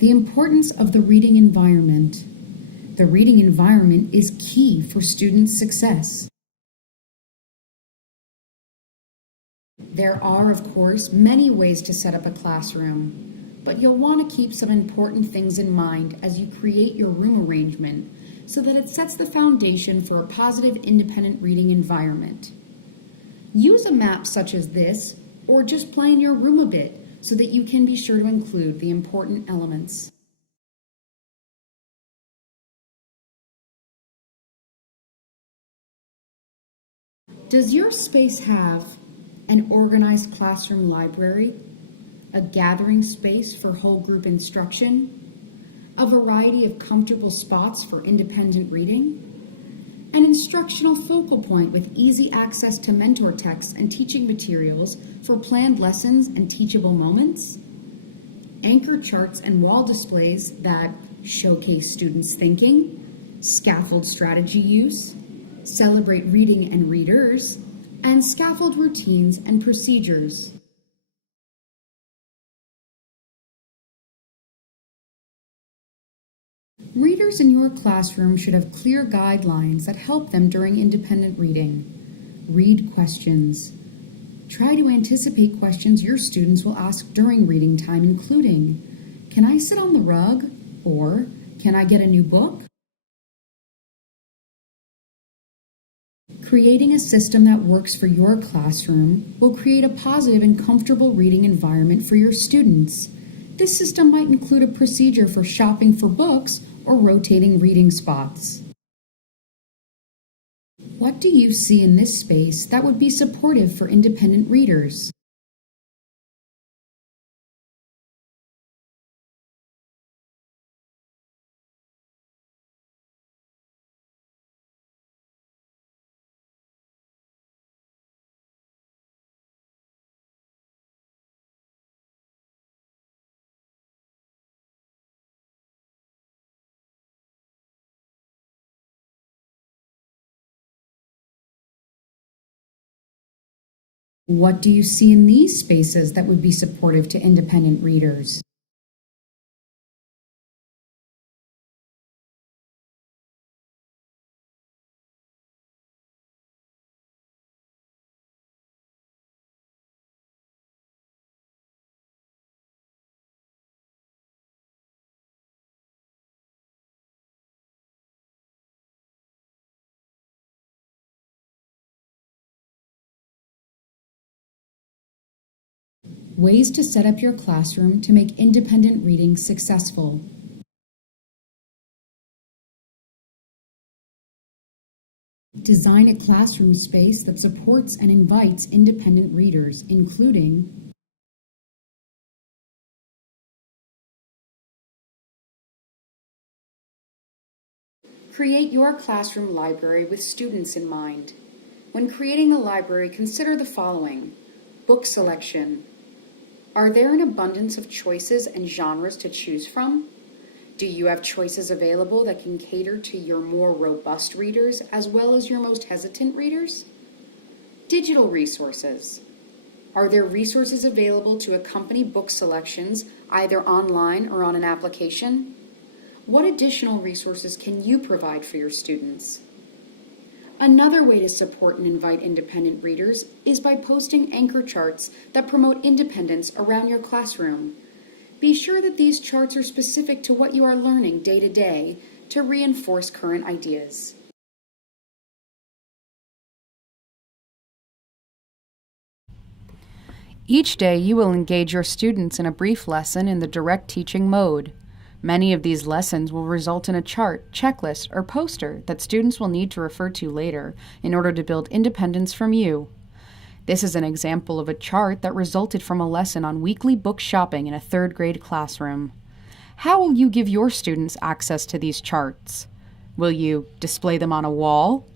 The importance of the reading environment. The reading environment is key for students' success. There are, of course, many ways to set up a classroom, but you'll want to keep some important things in mind as you create your room arrangement so that it sets the foundation for a positive independent reading environment. Use a map such as this, or just plan your room a bit so that you can be sure to include the important elements. Does your space have an organized classroom library, a gathering space for whole group instruction, a variety of comfortable spots for independent reading, an instructional focal point with easy access to mentor texts and teaching materials for planned lessons and teachable moments, anchor charts and wall displays that showcase students' thinking, scaffold strategy use, celebrate reading and readers, and scaffold routines and procedures. Readers in your classroom should have clear guidelines that help them during independent reading. Read questions. Try to anticipate questions your students will ask during reading time, including, "Can I sit on the rug?" or "Can I get a new book?" Creating a system that works for your classroom will create a positive and comfortable reading environment for your students. This system might include a procedure for shopping for books or rotating reading spots. What do you see in this space that would be supportive for independent readers? What do you see in these spaces that would be supportive to independent readers? Ways to set up your classroom to make independent reading successful. Design a classroom space that supports and invites independent readers, including create your classroom library with students in mind. When creating a library, consider the following: book selection. Are there an abundance of choices and genres to choose from? Do you have choices available that can cater to your more robust readers as well as your most hesitant readers? Digital resources. Are there resources available to accompany book selections either online or on an application? What additional resources can you provide for your students? Another way to support and invite independent readers is by posting anchor charts that promote independence around your classroom. Be sure that these charts are specific to what you are learning day to day to reinforce current ideas. Each day you will engage your students in a brief lesson in the direct teaching mode. Many of these lessons will result in a chart, checklist, or poster that students will need to refer to later in order to build independence from you. This is an example of a chart that resulted from a lesson on weekly book shopping in a third grade classroom. How will you give your students access to these charts? Will you display them on a wall,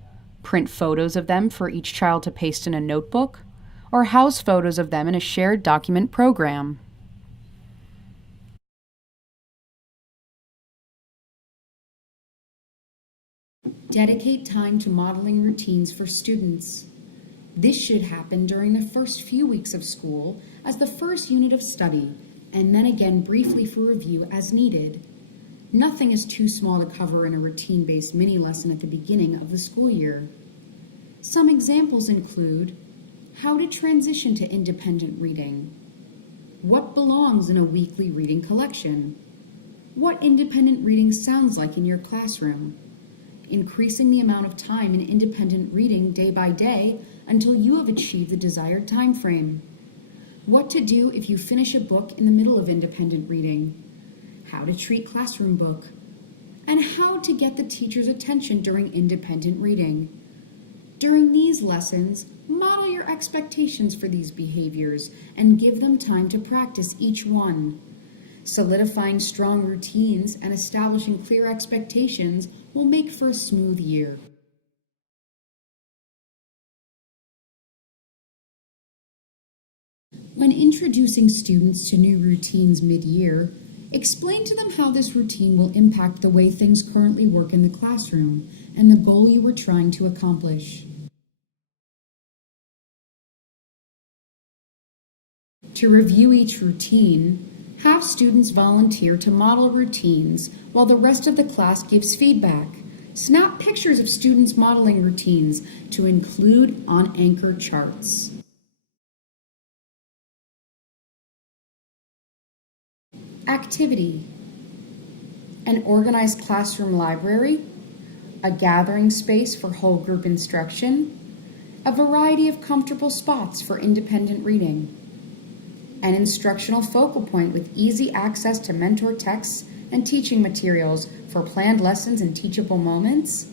print photos of them for each child to paste in a notebook, or house photos of them in a shared document program? Dedicate time to modeling routines for students. This should happen during the first few weeks of school as the first unit of study and then again briefly for review as needed. Nothing is too small to cover in a routine-based mini lesson at the beginning of the school year. Some examples include how to transition to independent reading, what belongs in a weekly reading collection, what independent reading sounds like in your classroom, increasing the amount of time in independent reading day by day until you have achieved the desired time frame, what to do if you finish a book in the middle of independent reading, how to treat classroom book, and how to get the teacher's attention during independent reading. During these lessons, model your expectations for these behaviors and give them time to practice each one. Solidifying strong routines and establishing clear expectations will make for a smooth year. When introducing students to new routines mid-year, explain to them how this routine will impact the way things currently work in the classroom and the goal you were trying to accomplish. To review each routine, have students volunteer to model routines while the rest of the class gives feedback. Snap pictures of students modeling routines to include on anchor charts. Activity: an organized classroom library, a gathering space for whole group instruction, a variety of comfortable spots for independent reading, an instructional focal point with easy access to mentor texts and teaching materials for planned lessons and teachable moments,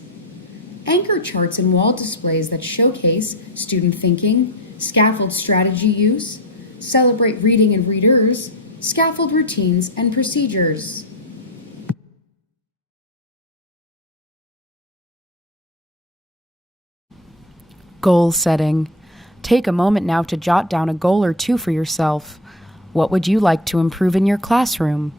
anchor charts and wall displays that showcase student thinking, scaffold strategy use, celebrate reading and readers, scaffold routines and procedures. Goal setting. Take a moment now to jot down a goal or two for yourself. What would you like to improve in your classroom?